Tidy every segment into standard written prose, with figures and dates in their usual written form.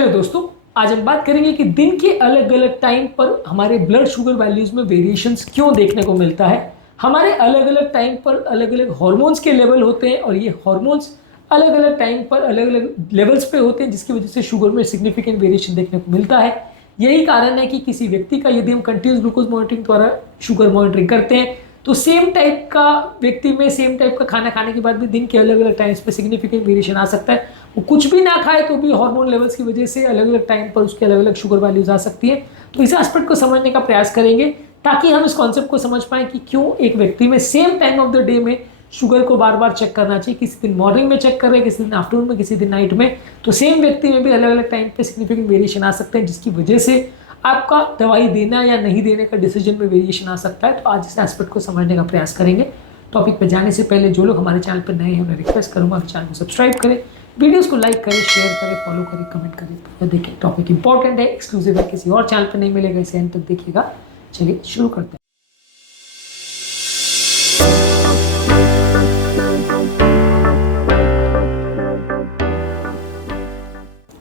Hello दोस्तों, आज हम बात करेंगे कि दिन के अलग अलग टाइम पर हमारे ब्लड शुगर वैल्यूज में वेरिएशंस क्यों देखने को मिलता है। हमारे अलग अलग टाइम पर अलग अलग हार्मोन्स के लेवल होते हैं और ये हार्मोन्स अलग अलग टाइम पर अलग अलग लेवल्स पे होते हैं, जिसकी वजह से शुगर में सिग्निफिकेंट वेरिएशन देखने को मिलता है। यही कारण है कि किसी व्यक्ति का यदि हम कंटिन्यूस ग्लूकोज मॉनिटरिंग द्वारा शुगर मॉनिटरिंग करते हैं तो सेम टाइप का व्यक्ति में सेम टाइप का खाना खाने के बाद भी दिन के अलग अलग टाइम्स पे सिग्निफिकेंट वेरिएशन आ सकता है। वो कुछ भी ना खाए तो भी हार्मोन लेवल्स की वजह से अलग अलग टाइम पर उसके अलग अलग शुगर वैल्यूज आ सकती है। तो इस एस्पेक्ट को समझने का प्रयास करेंगे ताकि हम इस कॉन्सेप्ट को समझ पाएं कि क्यों एक व्यक्ति में same time of the day में शुगर को बार बार चेक करना चाहिए। किसी दिन मॉर्निंग में चेक कर रहे हैं, किसी दिन आफ्टरनून में, किसी दिन नाइट में। तो सेम व्यक्ति में भी अलग अलग टाइम पे सिग्निफिकेंट वेरिएशन आ सकते हैं, जिसकी वजह से आपका दवाई देना या नहीं देने का डिसीजन में वेरिएशन आ सकता है। तो आज इस एस्पेक्ट को समझने का प्रयास करेंगे। टॉपिक पे जाने से पहले जो लोग हमारे चैनल पर नए हैं उन्हें रिक्वेस्ट करूंगा कि चैनल को सब्सक्राइब करें, वीडियोस को लाइक करें, शेयर करें, फॉलो करें, कमेंट करें। तो देखिए, टॉपिक इंपॉर्टेंट है, एक्सक्लूसिव है, किसी और चैनल पर नहीं मिलेगा, इसे एंड तक देखिएगा। चलिए शुरू करते हैं।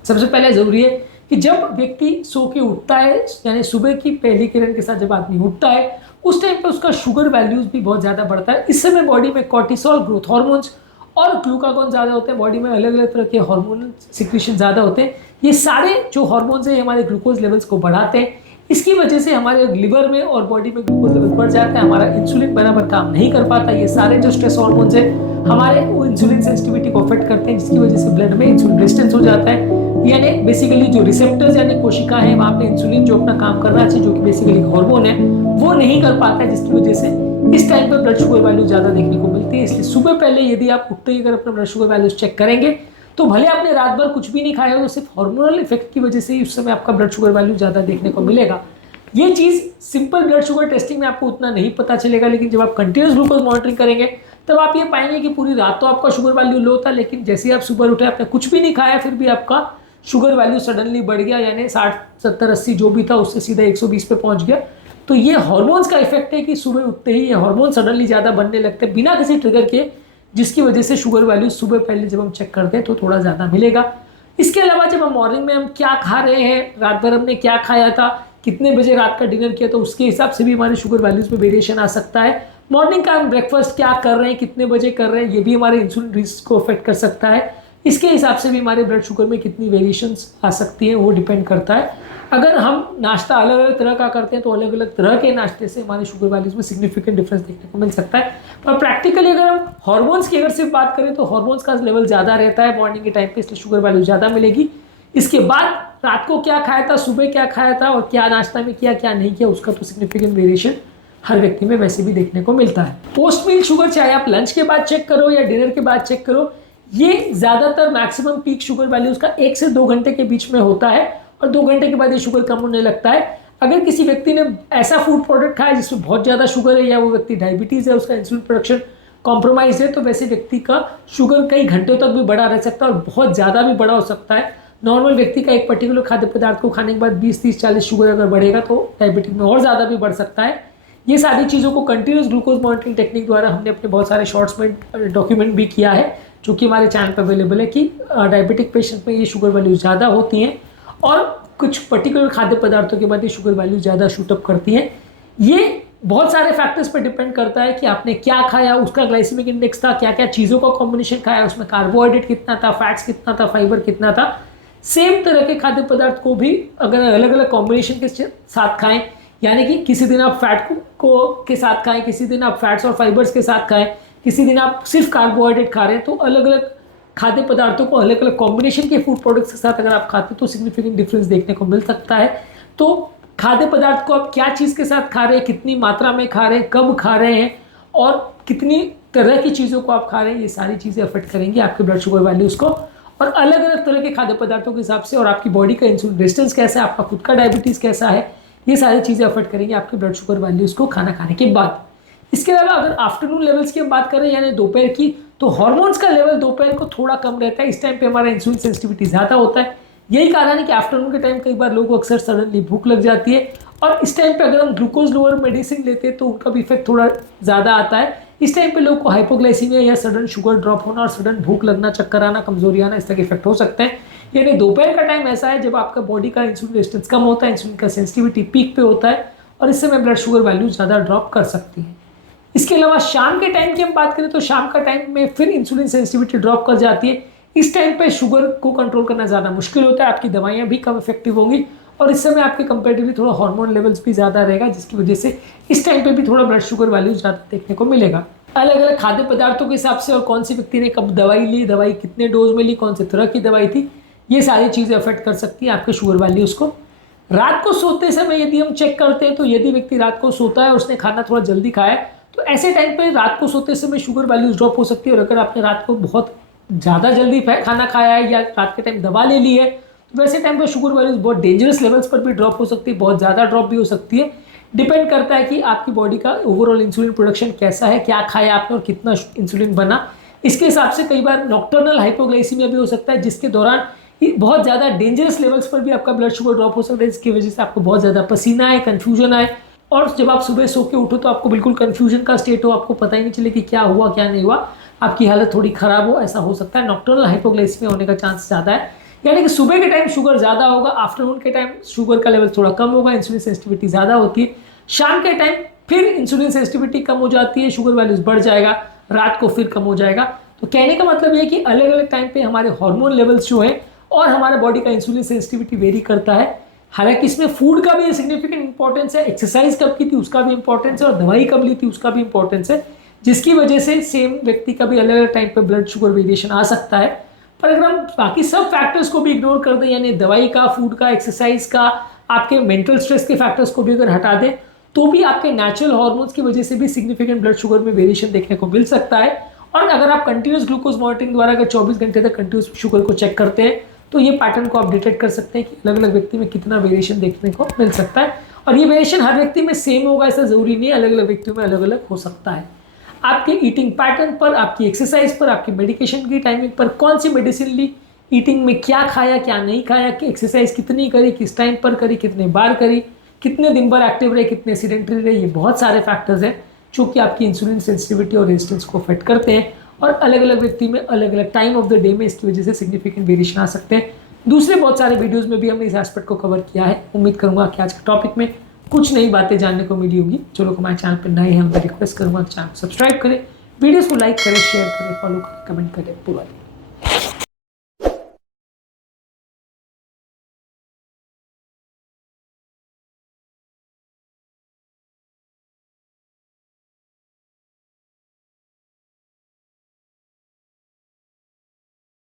सबसे पहले जरूरी है कि जब व्यक्ति सो के उठता है, यानी सुबह की पहली किरण के साथ जब आदमी उठता है, उस टाइम पे उसका शुगर वैल्यूज भी बहुत ज़्यादा बढ़ता है। इस समय बॉडी में कॉर्टिसोल, ग्रोथ हार्मोन्स और ग्लूकागॉन ज़्यादा होते हैं। बॉडी में अलग अलग तरह के हार्मोन सिक्रीशन ज़्यादा होते हैं। ये सारे जो हार्मोन्स हैं हमारे ग्लूकोज लेवल्स को बढ़ाते हैं। इसकी वजह से हमारे लिवर में और बॉडी में ग्लूकोज लेवल बढ़ जाता है। हमारा इंसुलिन बराबर काम नहीं कर पाता। ये सारे जो स्ट्रेस हार्मोन्स हैं हमारे वो इंसुलिन सेंसिटिविटी को अफेक्ट करते हैं, जिसकी वजह से ब्लड में इंसुलिन रेजिस्टेंस हो जाता है। यानी बेसिकली जो रिसेप्टर्स यानी कोशिका है वहाँ पे इंसुलिन जो अपना काम करना चाहिए, जो कि बेसिकली हार्मोन है, वो नहीं कर पाता है, जिसकी वजह से इस टाइम पर ब्लड शुगर वैल्यू ज़्यादा देखने को मिलती है। इसलिए सुबह पहले यदि आप उठते ही अगर अपना ब्लड शुगर वैल्यूज चेक करेंगे तो भले आपने रात भर कुछ भी नहीं खाया हो, तो सिर्फ हार्मोनल इफेक्ट की वजह से ही उस समय आपका ब्लड शुगर वैल्यू ज़्यादा देखने को मिलेगा। ये चीज़ सिंपल ब्लड शुगर टेस्टिंग में आपको उतना नहीं पता चलेगा, लेकिन जब आप कंटिन्यूस ग्लूकोज मॉनिटरिंग करेंगे तब आप ये पाएंगे कि पूरी रात तो आपका शुगर वैल्यू लो था, लेकिन जैसे ही आप सुबह उठे आपने कुछ भी नहीं खाया फिर भी आपका शुगर वैल्यू सडनली बढ़ गया, यानी 60, 70, 80 जो भी था उससे सीधा 120 पे पहुंच गया। तो ये हार्मोन्स का इफेक्ट है कि सुबह उठते ही ये हार्मोन सडनली ज़्यादा बनने लगते हैं बिना किसी ट्रिगर के, जिसकी वजह से शुगर वैल्यू सुबह पहले जब हम चेक करते हैं तो थोड़ा ज़्यादा मिलेगा। इसके अलावा जब हम मॉर्निंग में हम क्या खा रहे हैं, रात भर हमने क्या खाया था, कितने बजे रात का डिनर किया, तो उसके हिसाब से भी हमारे शुगर वैल्यूज में वेरिएशन आ सकता है। मॉर्निंग का हम ब्रेकफास्ट क्या कर रहे हैं, कितने बजे कर रहे हैं, ये भी हमारे इंसुलिन रिस्क को अफेक्ट कर सकता है। इसके हिसाब से भी हमारे ब्लड शुगर में कितनी वेरिएशंस आ सकती हैं वो डिपेंड करता है। अगर हम नाश्ता अलग अलग तरह का करते हैं तो अलग अलग तरह के नाश्ते से हमारे शुगर वैल्यूज में सिग्निफिकेंट डिफरेंस देखने को मिल सकता है। और प्रैक्टिकली अगर हम हार्मोन्स की अगर सिर्फ बात करें तो हार्मोन्स का लेवल ज़्यादा रहता है मॉर्निंग के टाइम पे, इसलिए शुगर वैल्यू ज़्यादा मिलेगी। इसके बाद रात को क्या खाया था, सुबह क्या खाया था और क्या नाश्ता में किया क्या नहीं किया, उसका तो सिग्निफिकेंट वेरिएशन हर व्यक्ति में वैसे भी देखने को मिलता है। पोस्ट मील शुगर चाहे आप लंच के बाद चेक करो या डिनर के बाद चेक करो, ये ज़्यादातर मैक्सिमम पीक शुगर वैल्यूज का 1 से 2 घंटे के बीच में होता है और 2 घंटे के बाद ये शुगर कम होने लगता है। अगर किसी व्यक्ति ने ऐसा फूड प्रोडक्ट खाया जिसमें बहुत ज़्यादा शुगर है या वो व्यक्ति डायबिटीज़ है, उसका इंसुलिन प्रोडक्शन कॉम्प्रोमाइज है, तो वैसे व्यक्ति का शुगर कई घंटों तक भी बढ़ा रह सकता है और बहुत ज़्यादा भी बढ़ा हो सकता है। नॉर्मल व्यक्ति का एक पर्टिकुलर खाद्य पदार्थ को खाने के बाद 20, 30, 40 शुगर अगर बढ़ेगा तो डायबिटीज में और ज़्यादा भी बढ़ सकता है। ये सारी चीज़ों को कंटिन्यूस ग्लूकोज मॉनिटरिंग टेक्निक द्वारा हमने अपने बहुत सारे शॉर्ट्स में डॉक्यूमेंट भी किया है, जो कि हमारे चैनल पर अवेलेबल है कि डायबिटिक पेशेंट में ये शुगर वैल्यू ज़्यादा होती हैं और कुछ पर्टिकुलर खाद्य पदार्थों के बाद ये शुगर वैल्यू ज़्यादा शूटअप करती हैं। ये बहुत सारे फैक्टर्स पर डिपेंड करता है कि आपने क्या खाया, उसका ग्लाइसेमिक इंडेक्स था, क्या क्या चीज़ों का कॉम्बिनेशन खाया, उसमें कार्बोहाइड्रेट कितना था, फैट्स कितना था, फाइबर कितना था। सेम तरह के खाद्य पदार्थ को भी अगर अलग अलग कॉम्बिनेशन के साथ खाएं, यानी कि किसी दिन आप फैट को के साथ खाएं, किसी दिन आप फैट्स और फाइबर्स के साथ खाएं, किसी दिन आप सिर्फ कार्बोहाइड्रेट खा रहे हैं, तो अलग अलग खाद्य पदार्थों को अलग अलग कॉम्बिनेशन के फूड प्रोडक्ट्स के साथ अगर आप खाते हैं तो सिग्निफिकेंट डिफरेंस देखने को मिल सकता है। तो खाद्य पदार्थ को आप क्या चीज़ के साथ खा रहे हैं, कितनी मात्रा में खा रहे हैं, कब खा रहे हैं और कितनी तरह की चीज़ों को आप खा रहे हैं, ये सारी चीज़ें अफेक्ट करेंगी आपके ब्लड शुगर वैल्यूज़ को। और अलग अलग तरह के खाद्य पदार्थों के हिसाब से और आपकी बॉडी का इंसुलिन रेजिस्टेंस कैसा है, आपका खुद का डायबिटीज़ कैसा है, ये सारी चीज़ें अफेक्ट करेंगी आपके ब्लड शुगर वैल्यूज़ को खाना खाने के बाद। इसके अलावा अगर आफ्टरनून लेवल्स की हम बात करें यानी दोपहर की, तो हार्मोन्स का लेवल दोपहर को थोड़ा कम रहता है। इस टाइम पे हमारा इंसुलिन सेंसिटिविटी ज़्यादा होता है। यही कारण है कि आफ्टरनून के टाइम कई बार लोगों को अक्सर सडनली भूख लग जाती है और इस टाइम पे अगर हम ग्लूकोज लोअर मेडिसिन लेते हैं तो उनका भी इफेक्ट थोड़ा ज़्यादा आता है। इस टाइम पे लोग को हाइपोग्लाइसीमिया या सडन शुगर ड्रॉप होना और सडन भूख लगना, चक्कर आना, कमजोरी आना, इस तरह के इफेक्ट हो सकते हैं। यानी दोपहर का टाइम ऐसा है जब आपका बॉडी का इंसुलिन रेजिस्टेंस कम होता है, इंसुलिन का सेंसिटिविटी पीक पे होता है और इस समय ब्लड शुगर वैल्यू ज़्यादा ड्रॉप कर सकती है। इसके अलावा शाम के टाइम की हम बात करें तो शाम का टाइम में फिर इंसुलिन सेंसिटिविटी ड्रॉप कर जाती है। इस टाइम पे शुगर को कंट्रोल करना ज़्यादा मुश्किल होता है, आपकी दवाइयाँ भी कम इफेक्टिव होंगी और इस समय आपके कंपेरेटिवली थोड़ा हार्मोन लेवल्स भी ज़्यादा रहेगा, जिसकी वजह से इस टाइम पे भी थोड़ा ब्लड शुगर वैल्यू ज़्यादा देखने को मिलेगा। अलग अलग खाद्य पदार्थों के हिसाब से और कौन सी व्यक्ति ने कब दवाई ली, दवाई कितने डोज में ली, कौन से तरह की दवाई थी, ये सारी चीज़ें अफेक्ट कर सकती हैं आपके शुगर वैल्यूज़ को। रात को सोते समय यदि हम चेक करते हैं तो यदि व्यक्ति रात को सोता है और उसने खाना थोड़ा जल्दी खाया तो ऐसे टाइम पे रात को सोते समय शुगर वैल्यूज ड्रॉप हो सकती है। और अगर आपने रात को बहुत ज़्यादा जल्दी खाना खाया है या रात के टाइम दवा ले ली है तो वैसे टाइम पे शुगर वैल्यूज बहुत डेंजरस लेवल्स पर भी ड्रॉप हो सकती है, बहुत ज़्यादा ड्रॉप भी हो सकती है। डिपेंड करता है कि आपकी बॉडी का ओवरऑल इंसुलिन प्रोडक्शन कैसा है, क्या खाया आपने और कितना इंसुलिन बना। इसके हिसाब से कई बार नॉक्टर्नल हाइपोग्लाइसीमिया भी हो सकता है, जिसके दौरान बहुत ज़्यादा डेंजरस लेवल्स पर भी आपका ब्लड शुगर ड्रॉप हो सकता है, जिसकी वजह से आपको बहुत ज़्यादा पसीना आए, कन्फ्यूजन आए और जब आप सुबह सो के उठो तो आपको बिल्कुल कन्फ्यूजन का स्टेट हो, आपको पता ही नहीं चले कि क्या हुआ क्या नहीं हुआ, आपकी हालत थोड़ी खराब हो, ऐसा हो सकता है। नॉक्टर्नल हाइपोग्लाइसीमिया होने का चांस ज़्यादा है, यानी कि सुबह के टाइम शुगर ज़्यादा होगा, आफ्टरनून के टाइम शुगर का लेवल थोड़ा कम होगा, इंसुलिन सेंसिटिविटी ज़्यादा होती है। शाम के टाइम फिर इंसुलिन सेंसिटिविटी कम हो जाती है, शुगर वैल्यूज बढ़ जाएगा, रात को फिर कम हो जाएगा। तो कहने का मतलब ये है कि अलग अलग टाइम पे हमारे हार्मोन लेवल्स जो है और हमारे बॉडी का इंसुलिन सेंसिटिविटी वेरी करता है। हालांकि इसमें फूड का भी सिग्निफिकेंट इंपॉर्टेंस है, एक्सरसाइज कब की थी उसका भी इंपॉर्टेंस है और दवाई कब ली थी उसका भी इंपॉर्टेंस है, जिसकी वजह से सेम व्यक्ति का भी अलग अलग टाइम पे ब्लड शुगर वेरिएशन आ सकता है। पर अगर हम बाकी सब फैक्टर्स को भी इग्नोर कर दें, यानी दवाई का, फूड का, एक्सरसाइज का, आपके मेंटल स्ट्रेस के फैक्टर्स को भी अगर हटा दें तो भी आपके नेचुरल हार्मोन्स की वजह से भी सिग्निफिकेंट ब्लड शुगर में वेरिएशन देखने को मिल सकता है। और अगर आप कंटिन्यूस ग्लूकोज मॉनिटरिंग द्वारा अगर 24 घंटे तक कंटिन्यूस शुगर को चेक करते हैं तो ये पैटर्न को आप डिटेक्ट कर सकते हैं कि अलग अलग व्यक्ति में कितना वेरिएशन देखने को मिल सकता है। और ये वेरिएशन हर व्यक्ति में सेम होगा ऐसा ज़रूरी नहीं है, अलग अलग व्यक्तियों में अलग अलग हो सकता है। आपके ईटिंग पैटर्न पर, आपकी एक्सरसाइज पर, आपकी मेडिकेशन की टाइमिंग पर, कौन सी मेडिसिन ली, ईटिंग में क्या खाया क्या नहीं खाया, कि एक्सरसाइज कितनी करी, किस टाइम पर करी, कितने बार करी, कितने दिन भर एक्टिव रहे, कितने सीडेंटरी रहे, ये बहुत सारे फैक्टर्स हैं जो कि आपकी इंसुलिन सेंसिटिविटी और रेजिस्टेंस को अफेक्ट करते हैं। और अलग अलग व्यक्ति में अलग अलग टाइम ऑफ द डे में इसकी वजह से सिग्निफिकेंट वेरिएशन आ सकते हैं। दूसरे बहुत सारे वीडियोस में भी हमने इस एस्पेक्ट को कवर किया है। उम्मीद करूंगा कि आज के टॉपिक में कुछ नई बातें जानने को मिली होगी। जो लोग हमारे चैनल पर नए हैं उनका रिक्वेस्ट करूंगा चैनल सब्सक्राइब करें, वीडियोस को लाइक करें, शेयर करें, फॉलो करें, कमेंट करें पूरा।